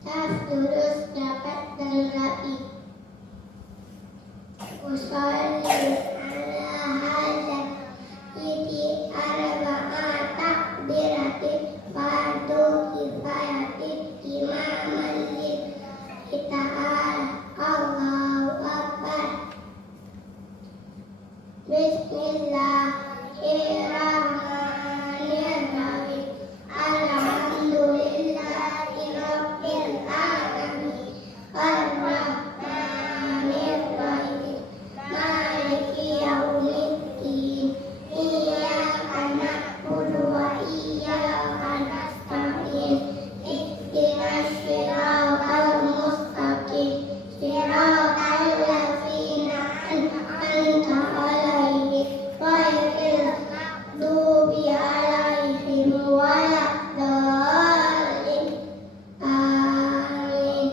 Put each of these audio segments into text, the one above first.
Tas lurus, rapat dan rapi. Usolli ala hadzal iti arba'at takbiratin fardu kifayatin imaman lillahi ta'ala. Allahu Akbar. Bismillahirrahmanirrahim. Alhamdulillahi rabbil alamin. Ar-Rahmanir Rahim. Maliki yaumiddin. Iyyaka na'budu wa iyyaka nasta'in. Ihdinas siratal mustaqim. Siratal ladzina an'amta 'alaihim ghairil maghdubi 'alaihim waladdallin. Amin.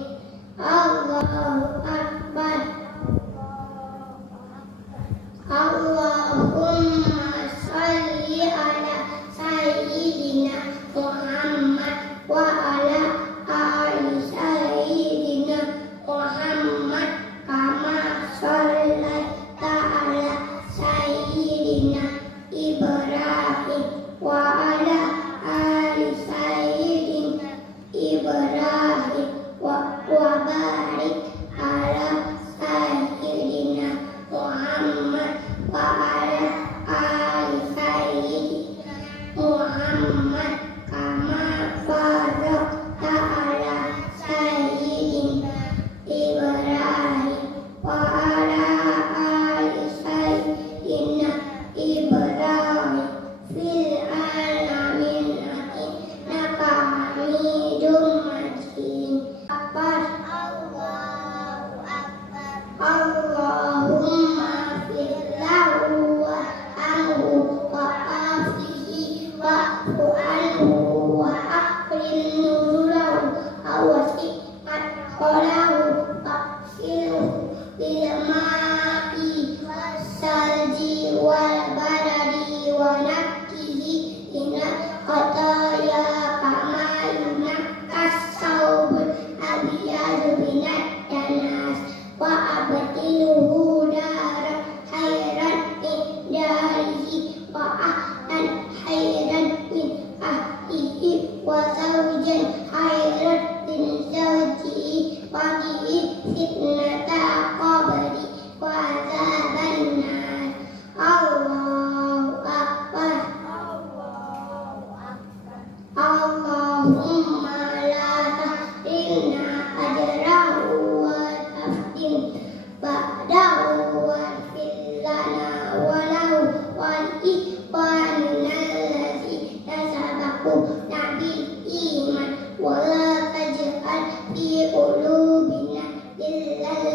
Allahu Akbar. Allahumma shalli ala sayyidina Muhammad wa ala ali sayyidina Muhammad kama shallaita ala sayyidina Ibrahim wa ala ali sayyidina Ibrahim wa barik ala sayyidina Muhammad wa ala ali sayyidina Muhammad kama barakta ala sayyidina Ibrahim wa ala ali sayyidina Ibrahim fil alamin innaka Hamidum Majid. Akbar. Allahu Akbar. Allahumma firlahu wa anhu wa afihi wa anhu wa akrim nurulahu awasi qolahu wa siluhu bil ma'i salji wal baradi wa nakihi ina qataya kama yunakkas saubul abiyadu binat danas wa abtiluhu darat khairan min darihi wa ahlan khairan min ahlihi wa zawjan khairan min zawjihi wa qihi fitnata qabri wa azaban nar. Allahu Akbar. Allahumma la tahrimna ajrahu wa taftin ba'dahu wa fillana walau wal ikhwanina allazina sabaquna bil iman wa la taj'al fi qulubina ghillan